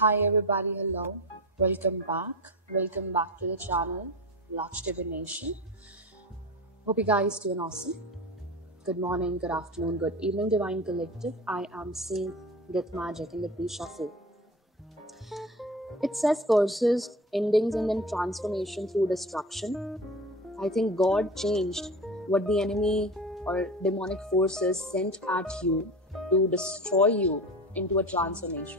Hi everybody, hello. Welcome back. Welcome back to the channel, Laksh Divination. Hope you guys doing awesome. Good morning, good afternoon, good evening, Divine Collective. I am seeing Death Magic in the pre-shuffle. It says curses, endings, and then transformation through destruction. I think God changed what the enemy or demonic forces sent at you to destroy you into a transformation.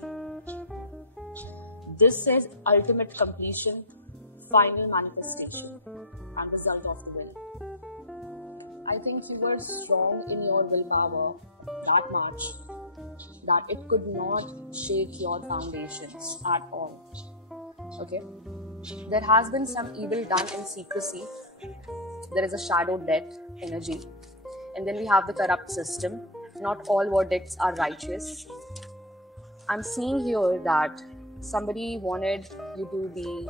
This says ultimate completion, final manifestation, and result of the will. I think you were strong in your willpower that much that it could not shake your foundations at all. Okay? There has been some evil done in secrecy. There is a shadow death energy. And then we have the corrupt system. Not all verdicts are righteous. I'm seeing here that somebody wanted you to be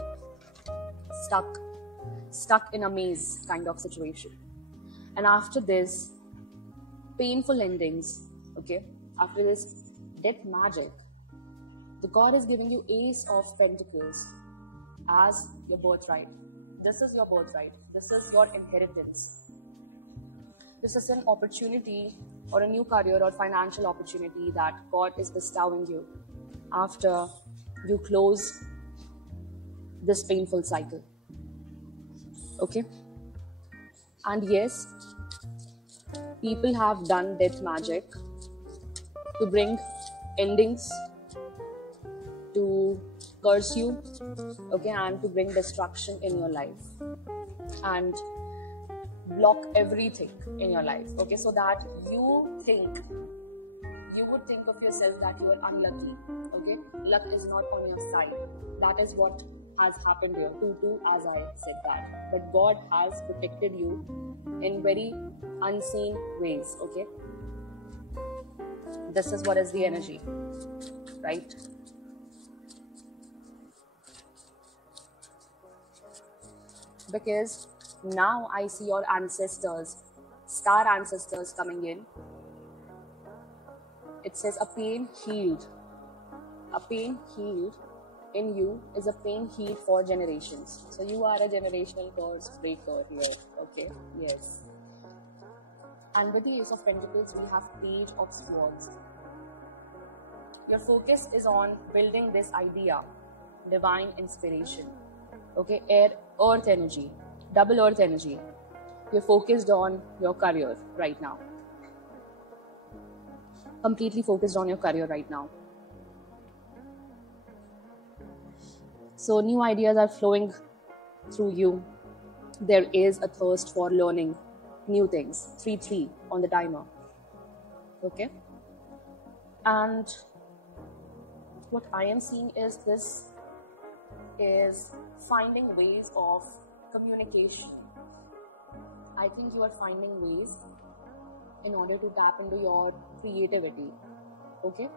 stuck in a maze kind of situation. And after this, painful endings, okay, after this death magic, the God is giving you Ace of Pentacles as your birthright. This is your birthright. This is your inheritance. This is an opportunity or a new career or financial opportunity that God is bestowing you after you close this painful cycle. Okay? And yes, people have done death magic to bring endings, to curse you, okay, and to bring destruction in your life and block everything in your life, okay, so that you would think of yourself that you are unlucky, okay. Luck is not on your side. That is what has happened here. Too, as I said that. But God has protected you in very unseen ways, okay. This is what is the energy, right? Because now I see your ancestors, star ancestors coming in. It says a pain healed. A pain healed in you is a pain healed for generations. So you are a generational curse breaker here. Okay, yes. And with the Ace of Pentacles, we have Page of Swords. Your focus is on building this idea, divine inspiration. Okay, earth energy, double earth energy. You're focused on your career right now. Completely focused on your career right now. So new ideas are flowing through you. There is a thirst for learning new things. 3-3 on the timer. Okay. And what I am seeing is this is finding ways of communication. I think you are finding ways in order to tap into your creativity. Okay.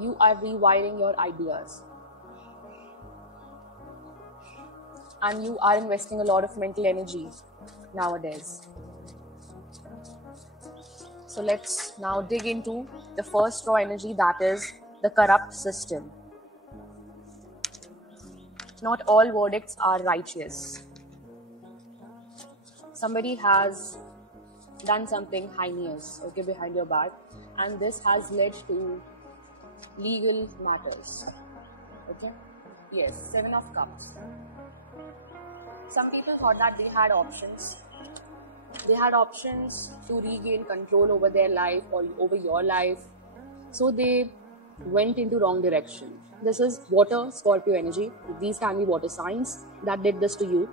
You are rewiring your ideas. And you are investing a lot of mental energy nowadays. So let's now dig into the first raw energy, that is the corrupt system. Not all verdicts are righteous. Somebody has done something heinous, okay, behind your back, and this has led to legal matters. Okay? Yes, 7 of Cups. Some people thought that they had options. They had options to regain control over their life or over your life. So they went into wrong direction. This is water, Scorpio energy. These can be water signs that did this to you.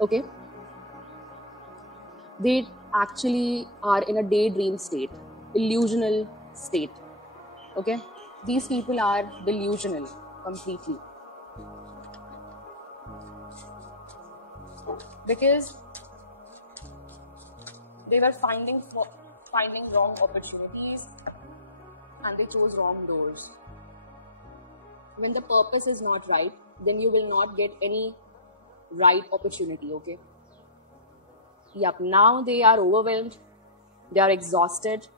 Okay? They actually are in a daydream state, illusional state. Okay? These people are delusional completely. Because they were finding wrong opportunities and they chose wrong doors. When the purpose is not right, then you will not get any right opportunity, okay? Yep, now they are overwhelmed, they are exhausted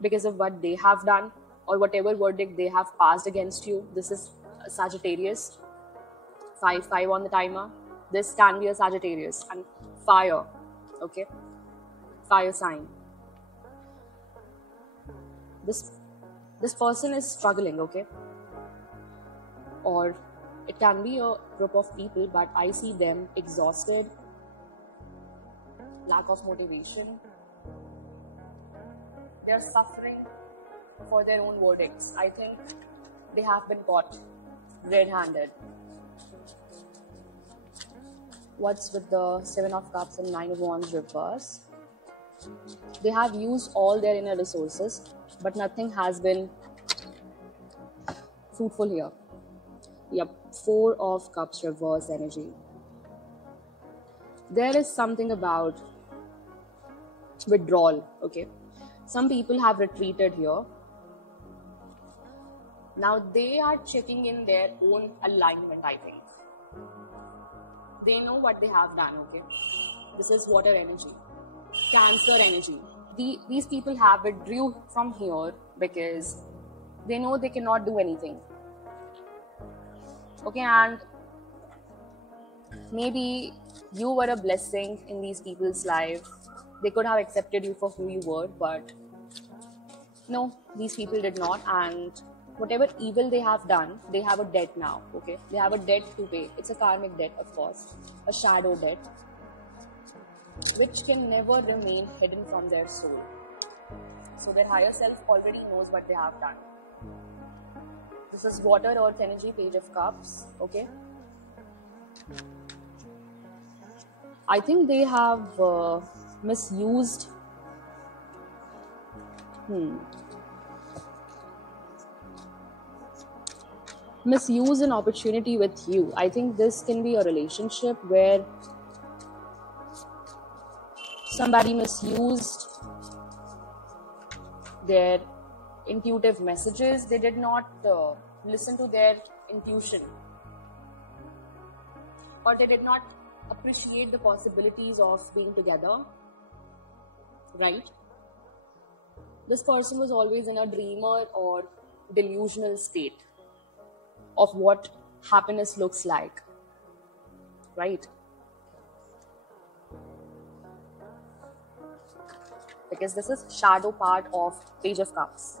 because of what they have done, or whatever verdict they have passed against you. This is Sagittarius. 5 on the timer. This can be a Sagittarius. And fire. Okay. Fire sign. This person is struggling, okay? Or it can be a group of people, but I see them exhausted, lack of motivation. They are suffering for their own verdicts. I think they have been caught red-handed. What's with the 7 of Cups and 9 of Wands reverse? They have used all their inner resources, but nothing has been fruitful here. Yep, 4 of Cups reverse energy. There is something about withdrawal, okay? Some people have retreated here. Now they are checking in their own alignment, I think. They know what they have done, okay? This is water energy. Cancer energy. These people have withdrew from here because they know they cannot do anything. Okay, and maybe you were a blessing in these people's life. They could have accepted you for who you were, but no, these people did not. And whatever evil they have done, they have a debt now, okay? They have a debt to pay. It's a karmic debt, of course, a shadow debt, which can never remain hidden from their soul. So their higher self already knows what they have done. This is water, earth energy, Page of Cups, okay? I think they have misused misuse an opportunity with you. I think this can be a relationship where somebody misused their intuitive messages. They did not listen to their intuition, or they did not appreciate the possibilities of being together, right? This person was always in a dreamer or delusional state of what happiness looks like, right? Because this is shadow part of Page of Cups.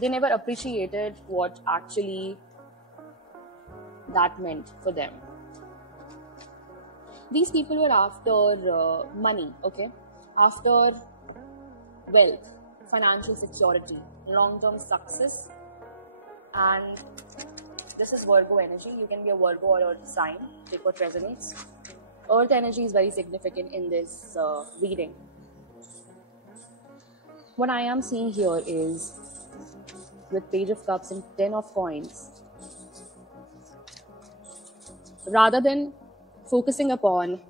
They never appreciated what actually that meant for them. These people were after money, okay? After wealth, financial security, long-term success. And this is Virgo energy. You can be a Virgo or Earth sign. Take what resonates. Earth energy is very significant in this reading. What I am seeing here is, with Page of Cups and 10 of Coins, rather than focusing upon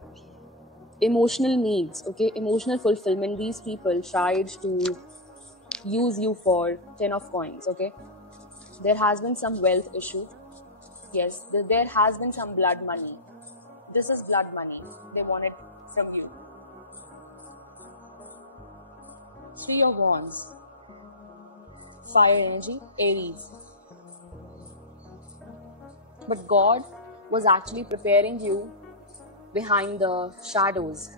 emotional needs, okay, emotional fulfillment, these people tried to use you for 10 of Coins, okay? There has been some wealth issue. Yes, there has been some blood money. This is blood money they wanted from you. 3 of Wands. Fire energy, Aries. But God was actually preparing you behind the shadows.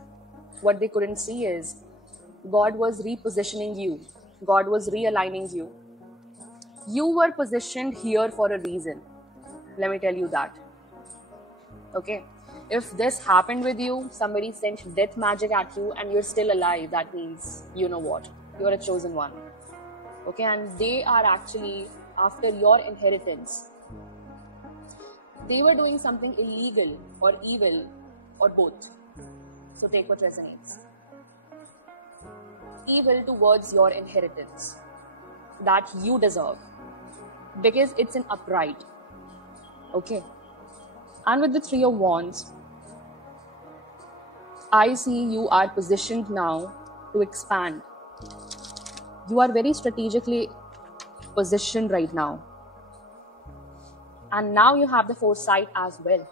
What they couldn't see is God was repositioning you. God was realigning you. You were positioned here for a reason. Let me tell you that. Okay? If this happened with you, somebody sent death magic at you and you're still alive, that means, you know what? You're a chosen one. Okay? And they are actually after your inheritance. They were doing something illegal or evil or both. So take what resonates. Evil towards your inheritance that you deserve, because it's an upright. Okay. And with the 3 of Wands, I see you are positioned now to expand. You are very strategically positioned right now. And now you have the foresight as well.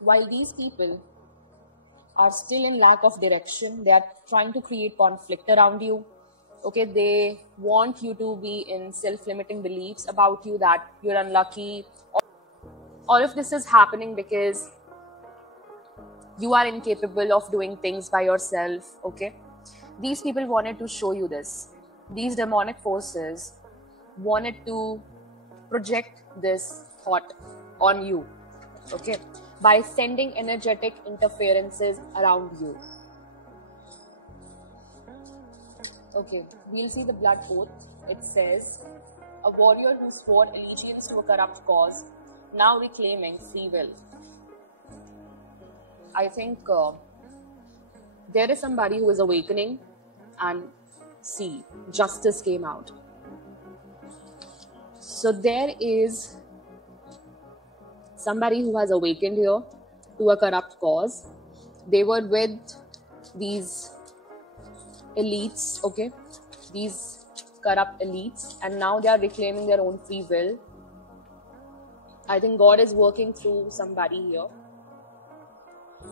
while these people are still in lack of direction, they are trying to create conflict around you. Okay, they want you to be in self-limiting beliefs about you that you're unlucky, or if this is happening because you are incapable of doing things by yourself. Okay, these people wanted to show you this. These demonic forces wanted to project this thought on you, okay, by sending energetic interferences around you. Okay, we'll see the blood oath. It says, a warrior who swore allegiance to a corrupt cause, now reclaiming free will. I think there is somebody who is awakening, and see, justice came out. So there is somebody who has awakened here to a corrupt cause. They were with these elites, okay, these corrupt elites, and now they are reclaiming their own free will. I think God is working through somebody here,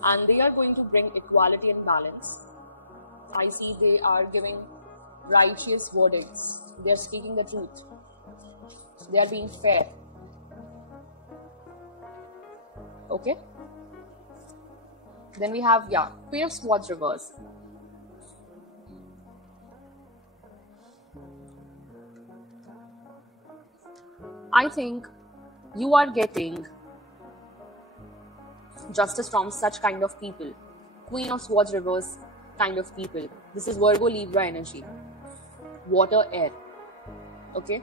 and they are going to bring equality and balance. I see they are giving righteous verdicts. They are speaking the truth. They are being fair. Okay. Then we have, Queen of Swords reverse. I think you are getting justice from such kind of people. Queen of Swords reverse kind of people. This is Virgo Libra energy. Water, air. Okay.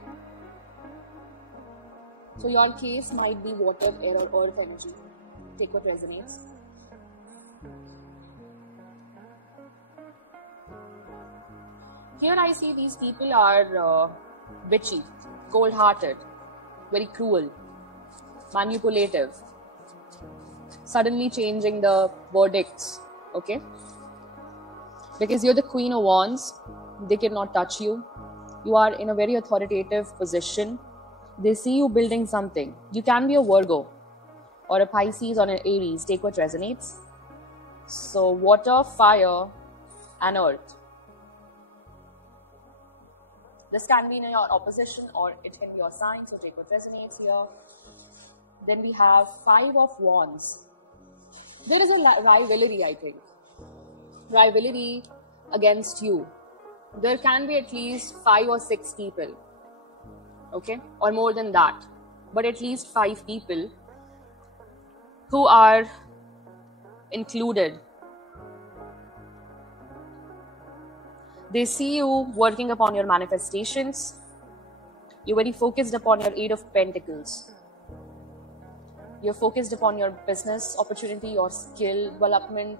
So your case might be water, air, or earth energy. Take what resonates. Here I see these people are bitchy, cold-hearted, very cruel, manipulative, suddenly changing the verdicts, okay? Because you're the Queen of Wands, they cannot touch you. You are in a very authoritative position. They see you building something. You can be a Virgo or a Pisces or an Aries. Take what resonates. So water, fire, and earth. This can be in your opposition or it can be your sign. So take what resonates here. Then we have 5 of Wands. There is a rivalry, I think. Rivalry against you. There can be at least 5 or 6 people. Okay, or more than that, but at least 5 people who are included. They see you working upon your manifestations. You're very focused upon your 8 of Pentacles. You're focused upon your business opportunity, your skill development,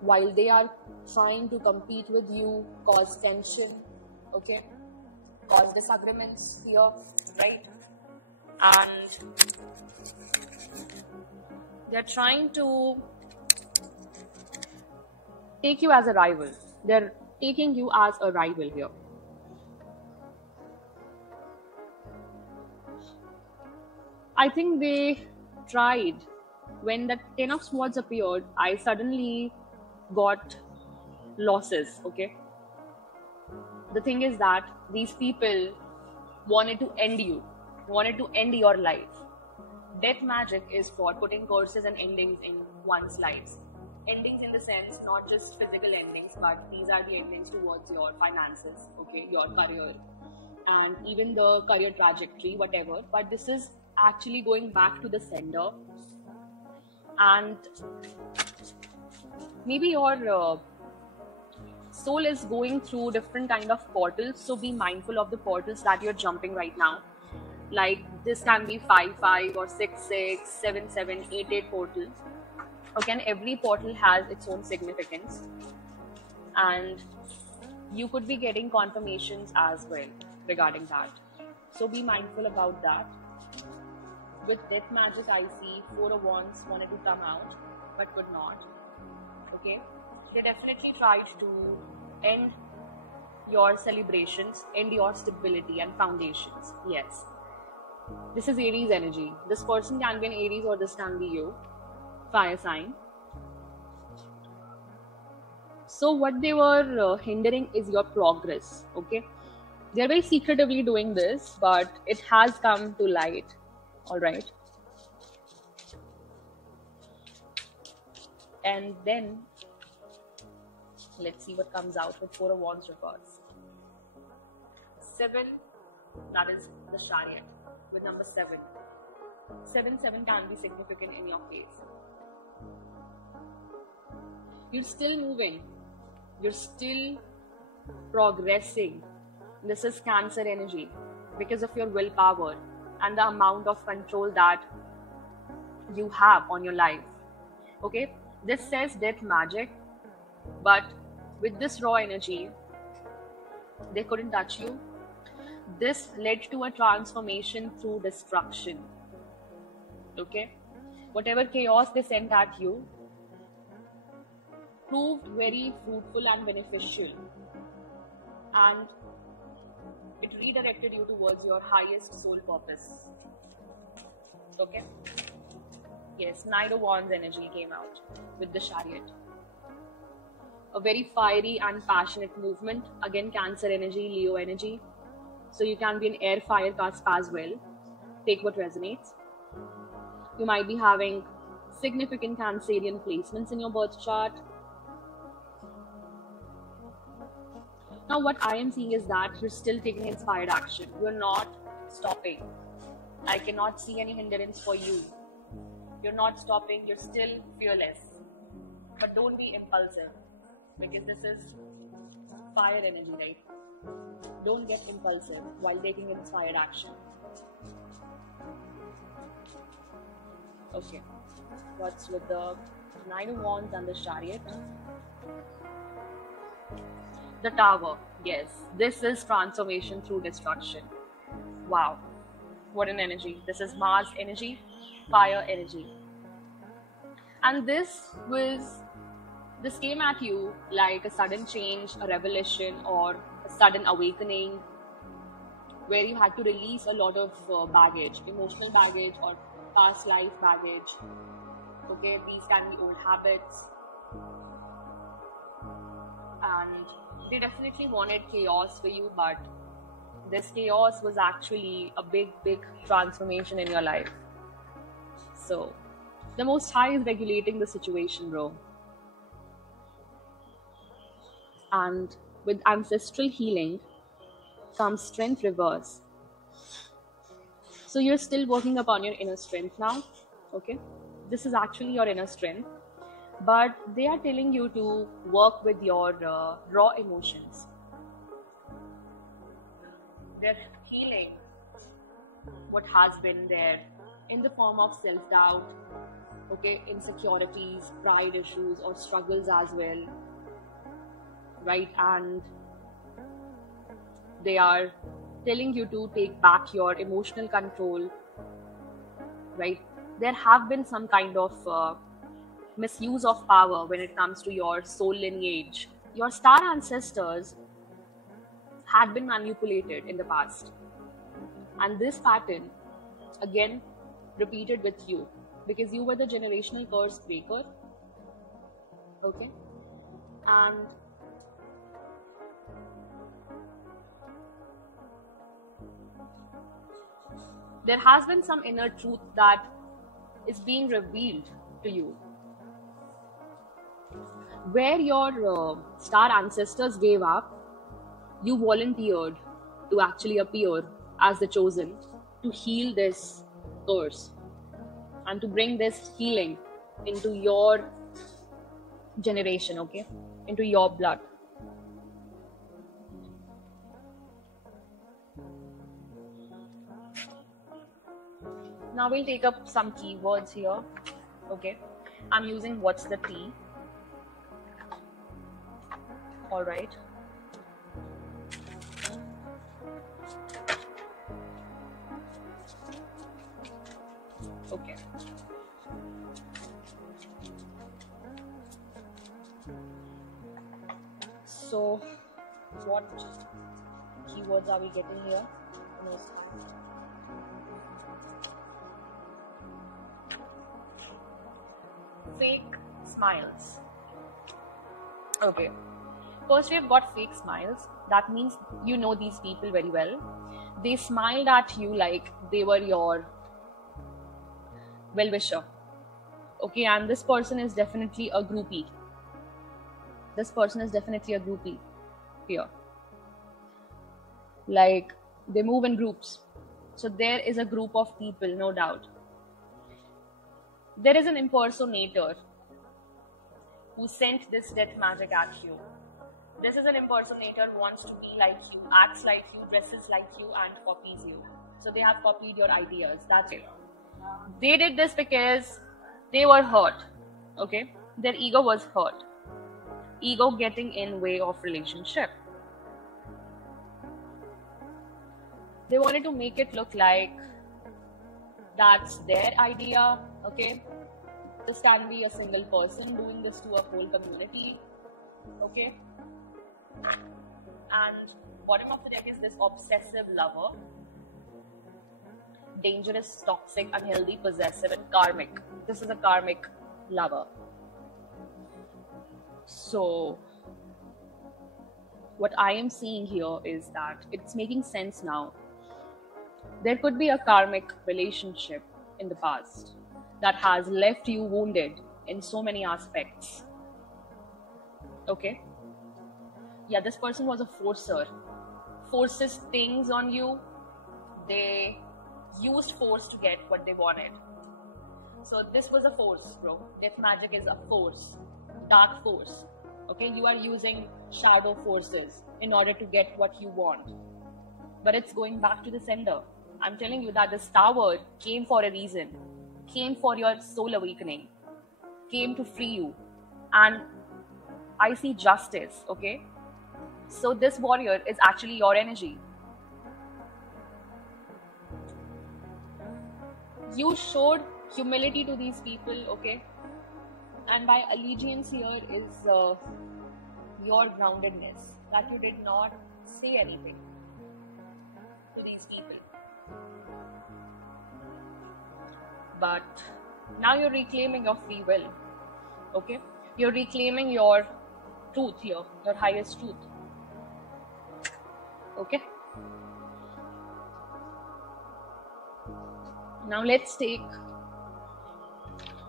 while they are trying to compete with you, cause tension, okay? Cause disagreements here, right? And they're trying to take you as a rival. They're taking you as a rival here. I think they tried. When the 10 of Swords appeared, I suddenly got losses, okay? The thing is that these people wanted to end you, wanted to end your life. Death magic is for putting curses and endings in one's lives. Endings in the sense, not just physical endings, but these are the endings towards your finances, okay, your career, and even the career trajectory, whatever. But this is actually going back to the sender, and maybe your soul is going through different kind of portals, so be mindful of the portals that you're jumping right now. Like this can be 5-5 or 6-6, 7-7, 8-8 portals. Okay, and every portal has its own significance, and you could be getting confirmations as well regarding that. So be mindful about that. With death magic, I see 4 of Wands wanted to come out but could not. Okay, they definitely tried to end your celebrations, end your stability and foundations. Yes, this is Aries energy. This person can be an Aries or this can be you. fire sign. So what they were hindering is your progress. Okay, they're very secretively doing this, but it has come to light. All right, and then let's see what comes out with Four of Wands reverse. 7, that is the Chariot with number 7. 7 can be significant in your case. You're still moving. You're still progressing. This is Cancer energy because of your willpower and the amount of control that you have on your life. Okay, this says death magic, but with this raw energy, they couldn't touch you. This led to a transformation through destruction. Okay, whatever chaos they sent at you proved very fruitful and beneficial, and it redirected you towards your highest soul purpose. Okay, yes, Knight of Wands energy came out with the Chariot. A very fiery and passionate movement. Again, Cancer energy, Leo energy. So you can be an air fire cusp as well. Take what resonates. You might be having significant Cancerian placements in your birth chart. Now what I am seeing is that you're still taking inspired action. You're not stopping. I cannot see any hindrance for you. You're not stopping. You're still fearless. But don't be impulsive, because this is fire energy, right? Don't get impulsive while taking inspired action. Okay, what's with the Nine of Wands and the Chariot? The Tower. Yes, this is transformation through destruction. Wow, what an energy. This is Mars energy, fire energy. And this came at you like a sudden change, a revelation, or a sudden awakening, where you had to release a lot of baggage, emotional baggage or past life baggage. Okay, these can be old habits, and they definitely wanted chaos for you, but this chaos was actually a big transformation in your life. So the Most High is regulating the situation, bro. And with ancestral healing comes strength reverse. So you're still working upon your inner strength now. Okay, this is actually your inner strength, but they are telling you to work with your raw emotions. They're healing what has been there in the form of self-doubt, okay, insecurities, pride issues, or struggles as well, right? And they are telling you to take back your emotional control, right? There have been some kind of misuse of power when it comes to your soul lineage. Your star ancestors had been manipulated in the past, and this pattern again repeated with you because you were the generational curse breaker. Okay, and there has been some inner truth that is being revealed to you, where your star ancestors gave up. You volunteered to actually appear as the chosen to heal this curse and to bring this healing into your generation, okay, into your blood. Now we'll take up some keywords here. Okay, I'm using what's the T. All right. Okay. So, what keywords are we getting here? Most High. fake smiles. Okay. First, we've got fake smiles. That means you know these people very well. They smiled at you like they were your well-wisher. Okay, and this person is definitely a groupie. This person is definitely a groupie here. Like, they move in groups. So there is a group of people, no doubt. There is an impersonator who sent this death magic at you. This is an impersonator who wants to be like you, acts like you, dresses like you, and copies you. So they have copied your ideas. That's it. They did this because they were hurt. Okay? Their ego was hurt. Ego getting in way of relationship. They wanted to make it look like that's their idea. Okay? This can be a single person doing this to a whole community. Okay? And bottom of the deck is this obsessive lover. Dangerous, toxic, unhealthy, possessive, and karmic. This is a karmic lover. So, what I am seeing here is that it's making sense now. There could be a karmic relationship in the past that has left you wounded in so many aspects. Okay? Yeah, this person was a forcer. Forces things on you. They used force to get what they wanted. So this was a force, bro. Death magic is a force. Dark force. Okay, you are using shadow forces in order to get what you want. But it's going back to the sender. I'm telling you that this tower came for a reason. Came for your soul awakening. Came to free you. And I see justice, okay? So this warrior is actually your energy. You showed humility to these people, okay? And by allegiance here is your groundedness. That you did not say anything to these people. But now you're reclaiming your free will, okay? You're reclaiming your truth here, your highest truth. Okay? Now let's take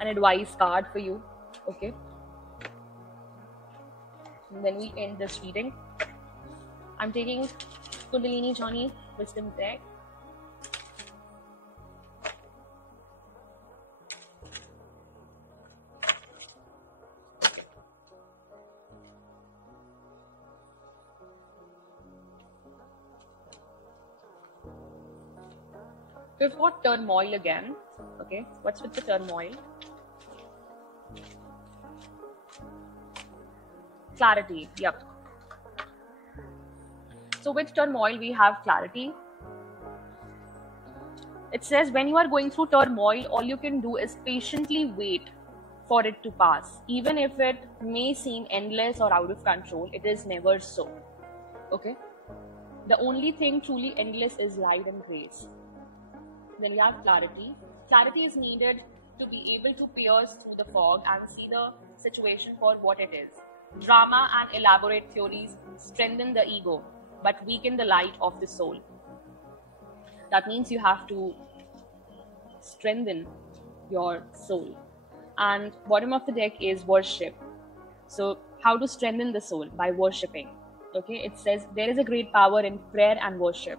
an advice card for you. Okay? And then we end this reading. I'm taking Kundalini Johnny Wisdom deck. We've got turmoil again. Okay, what's with the turmoil? Clarity, yep. So with turmoil, we have clarity. It says when you are going through turmoil, all you can do is patiently wait for it to pass. Even if it may seem endless or out of control, it is never so. Okay? The only thing truly endless is light and grace. Then we have clarity. Clarity is needed to be able to pierce through the fog and see the situation for what it is. Drama and elaborate theories strengthen the ego, but weaken the light of the soul. That means you have to strengthen your soul. And bottom of the deck is worship. So how to strengthen the soul? By worshipping. Okay, it says there is a great power in prayer and worship.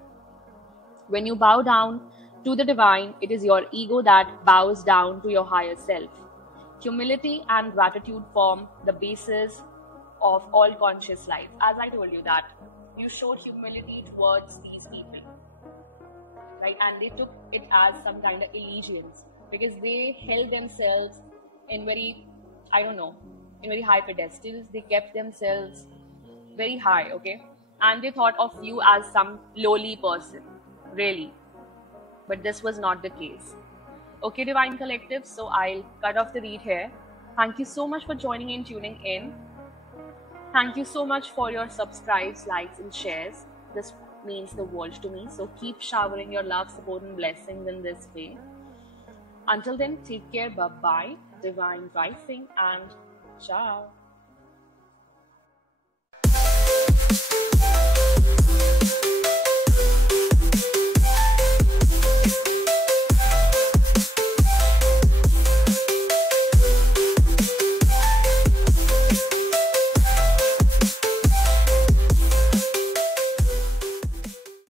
When you bow down to the divine, it is your ego that bows down to your higher self. Humility and gratitude form the basis of all conscious life. As I told you that you showed humility towards these people, right? And they took it as some kind of allegiance because they held themselves in very, in very high pedestals. They kept themselves very high, okay? And they thought of you as some lowly person, really. But this was not the case. Okay, Divine Collective, so I'll cut off the read here. Thank you so much for joining in, tuning in. Thank you so much for your subscribes, likes, and shares. This means the world to me. So keep showering your love, support, and blessings in this way. Until then, take care. Bye-bye. divine rising, and ciao.